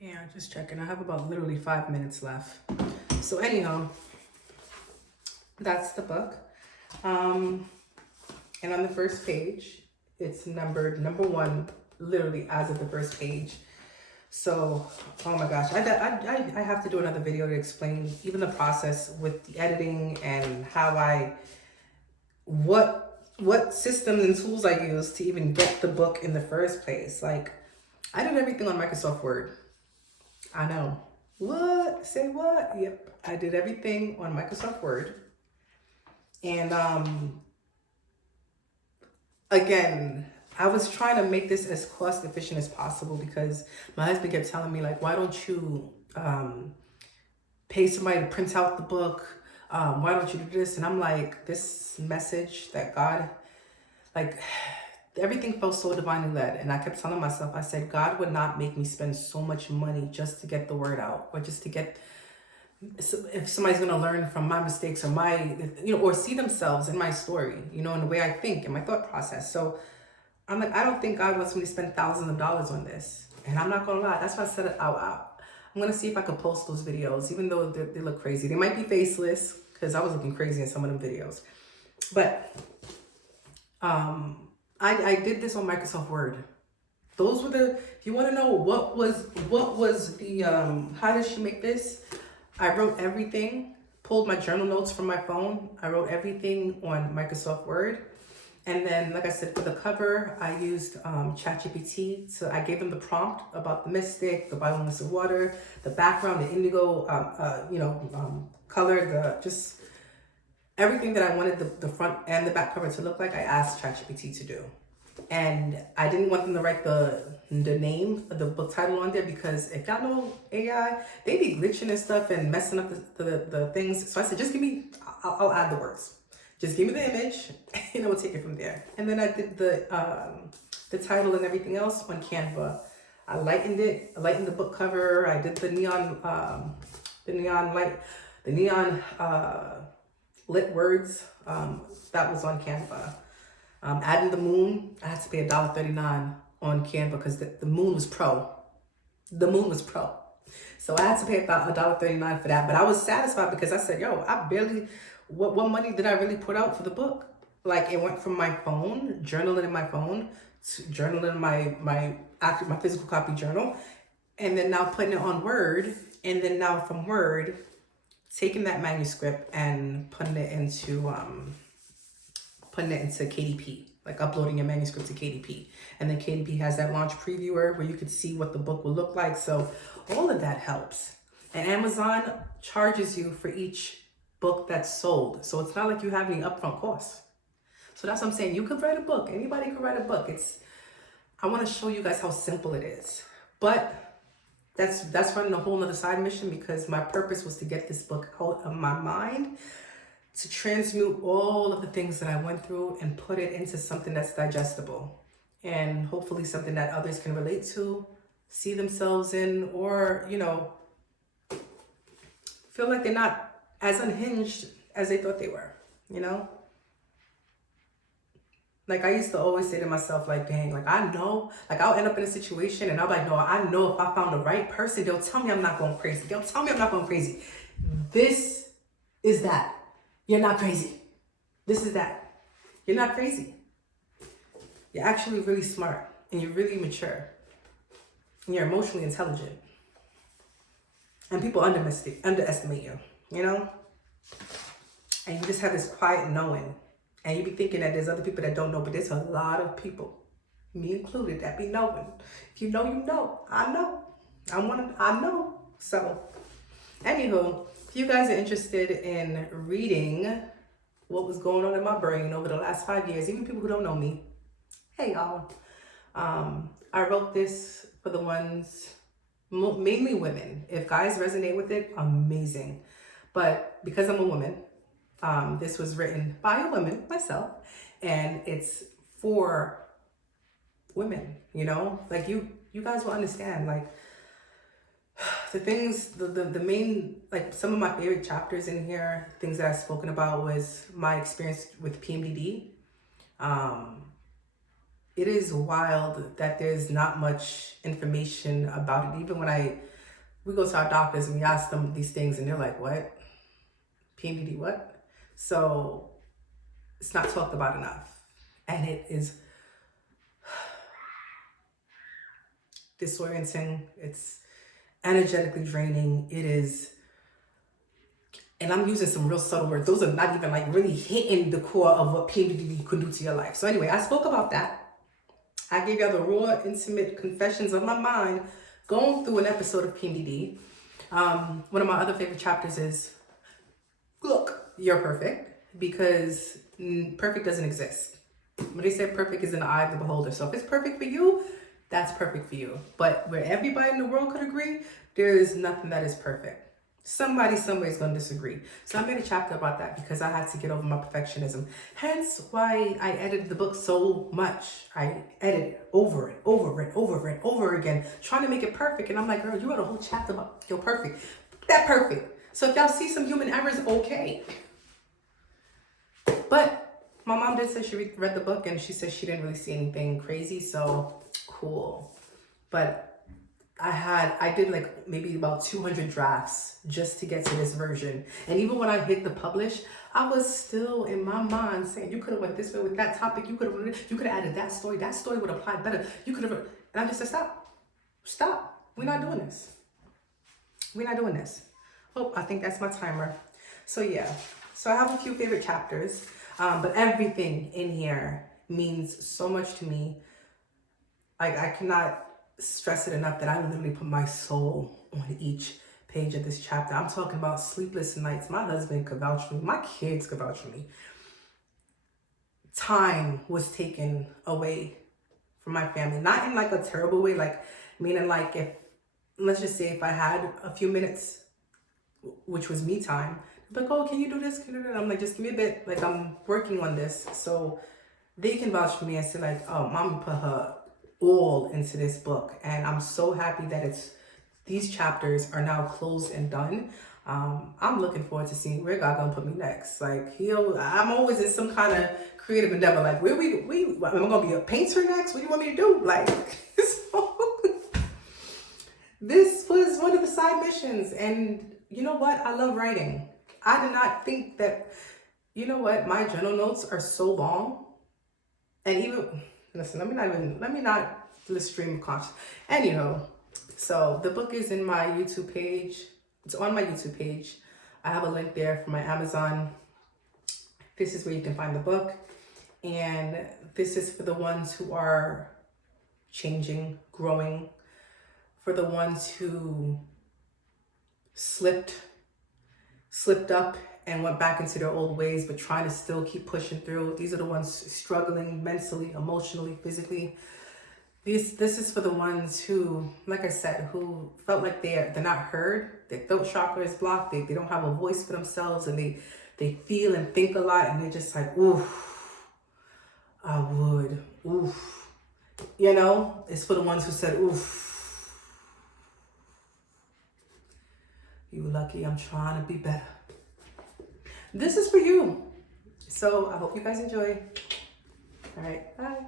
Yeah, just checking. I have about literally 5 minutes left. So anyhow, that's the book. Um, and on the first page, it's numbered number one, literally as of the first page. So, oh my gosh, I have to do another video to explain even the process with the editing and how what systems and tools I use to even get the book in the first place. Like, I did everything on Microsoft Word. I know. What? Say what? Yep. I did everything on Microsoft Word. And again, I was trying to make this as cost efficient as possible because my husband kept telling me, like, why don't you pay somebody to print out the book? Why don't you do this? And I'm like, this message that God, like, everything felt so divinely led. And I kept telling myself, I said, God would not make me spend so much money just to get the word out, or just to get, if somebody's going to learn from my mistakes or my, or see themselves in my story, in the way I think and my thought process. So I'm like, I don't think God wants me to spend thousands of dollars on this. And I'm not going to lie. That's why I said it out loud. I'm going to see if I could post those videos, even though they look crazy. They might be faceless because I was looking crazy in some of them videos. But I did this on Microsoft Word. Those were if you want to know what was the, how did she make this? I wrote everything, pulled my journal notes from my phone. I wrote everything on Microsoft Word. And then, like I said, for the cover, I used ChatGPT. So I gave them the prompt about the mystic, the violinist of water, the background, the indigo, color, just everything that I wanted the front and the back cover to look like. I asked ChatGPT to do. And I didn't want them to write the name of the book title on there because if y'all know AI, they be glitching and stuff and messing up the things. So I said, just give me, I'll add the words. Just give me the image and we'll take it from there. And then I did the title and everything else on Canva. I lightened it. I lightened the book cover. I did the neon lit words. That was on Canva. Adding the moon, I had to pay $1.39 on Canva because the moon was pro. The moon was pro. So I had to pay about $1.39 for that. But I was satisfied because I said, yo, I barely, what money did I really put out for the book? Like, it went from my phone, journaling in my phone, to journaling in my physical copy journal, and then now putting it on Word, and then now from Word, taking that manuscript and putting it into KDP, like uploading your manuscript to KDP. And then KDP has that launch previewer where you could see what the book will look like. So all of that helps. And Amazon charges you for each book that's sold. So it's not like you have any upfront costs. So that's what I'm saying. You could write a book. Anybody could write a book. I want to show you guys how simple it is. But that's running a whole nother side mission because my purpose was to get this book out of my mind, to transmute all of the things that I went through and put it into something that's digestible and hopefully something that others can relate to, see themselves in, or, feel like they're not as unhinged as they thought they were, Like, I used to always say to myself, like, dang, like, I know, like, I'll end up in a situation and I'll be like, no, I know if I found the right person, they'll tell me I'm not going crazy. They'll tell me I'm not going crazy. This is that. You're not crazy. This is that. You're not crazy. You're actually really smart and you're really mature and you're emotionally intelligent. And people underestimate you, And you just have this quiet knowing. And you be thinking that there's other people that don't know, but there's a lot of people, me included, that be knowing. If you know, you know. I know. I know. So, anywho, if you guys are interested in reading what was going on in my brain over the last 5 years, even people who don't know me, hey y'all. I wrote this for the ones, mainly women. If guys resonate with it, amazing. But because I'm a woman, this was written by a woman, myself, and it's for women, like you guys will understand, like, the things, the main, like, some of my favorite chapters in here, things that I've spoken about was my experience with PMDD, it is wild that there's not much information about it. Even when we go to our doctors and we ask them these things and they're like, what? PMDD, what? So it's not talked about enough. And it is disorienting. It's energetically draining. It is, and I'm using some real subtle words. Those are not even like really hitting the core of what PMDD could do to your life. So anyway, I spoke about that. I gave y'all the raw, intimate confessions of my mind going through an episode of PMDD. One of my other favorite chapters is, look, you're perfect, because perfect doesn't exist. When they say perfect is in the eye of the beholder. So if it's perfect for you, that's perfect for you. But where everybody in the world could agree, there is nothing that is perfect. Somebody somewhere is going to disagree. So I made a chapter about that because I had to get over my perfectionism. Hence why I edited the book so much. I edited over again, trying to make it perfect. And I'm like, girl, you wrote a whole chapter about you're perfect. That perfect. So if y'all see some human errors, okay. But my mom did say she read the book and she said she didn't really see anything crazy. So cool. But I did like maybe about 200 drafts just to get to this version. And even when I hit the publish, I was still in my mind saying, you could have went this way with that topic. You could have added that story. That story would apply better. You could have, and I just said, stop. We're not doing this. Oh, I think that's my timer. So yeah, so I have a few favorite chapters, but everything in here means so much to me. Like I cannot stress it enough that I literally put my soul on each page of this chapter. I'm talking about sleepless nights. My husband could vouch for me. My kids could vouch for me. Time was taken away from my family. Not in like a terrible way, like meaning like if, let's just say if I had a few minutes, which was me time, like, oh, can you do this? Can you do that? I'm like, just give me a bit. Like I'm working on this. So they can vouch for me and say like, oh, mommy put her all into this book, and I'm so happy that these chapters are now closed and done. I'm looking forward to seeing where God gonna put me next. Like I'm always in some kind of creative endeavor. Like where am I gonna be a painter next? What do you want me to do? Like so, this was one of the side missions, and you know what? I love writing. I did not think that. You know what? My journal notes are so long, and even. Listen, let me not do the stream of conscious. Anyhow, so the book is in my YouTube page. It's on my YouTube page. I have a link there for my Amazon. This is where you can find the book. And this is for the ones who are changing, growing, for the ones who slipped up and went back into their old ways, but trying to still keep pushing through. These are the ones struggling mentally, emotionally, physically. This is for the ones who, like I said, who felt like they're not heard. Their throat chakra is blocked. They don't have a voice for themselves, and they feel and think a lot, and they're just like, oof, I would, oof. You know, it's for the ones who said, oof, you lucky, I'm trying to be better. This is for you. So I hope you guys enjoy. All right, bye.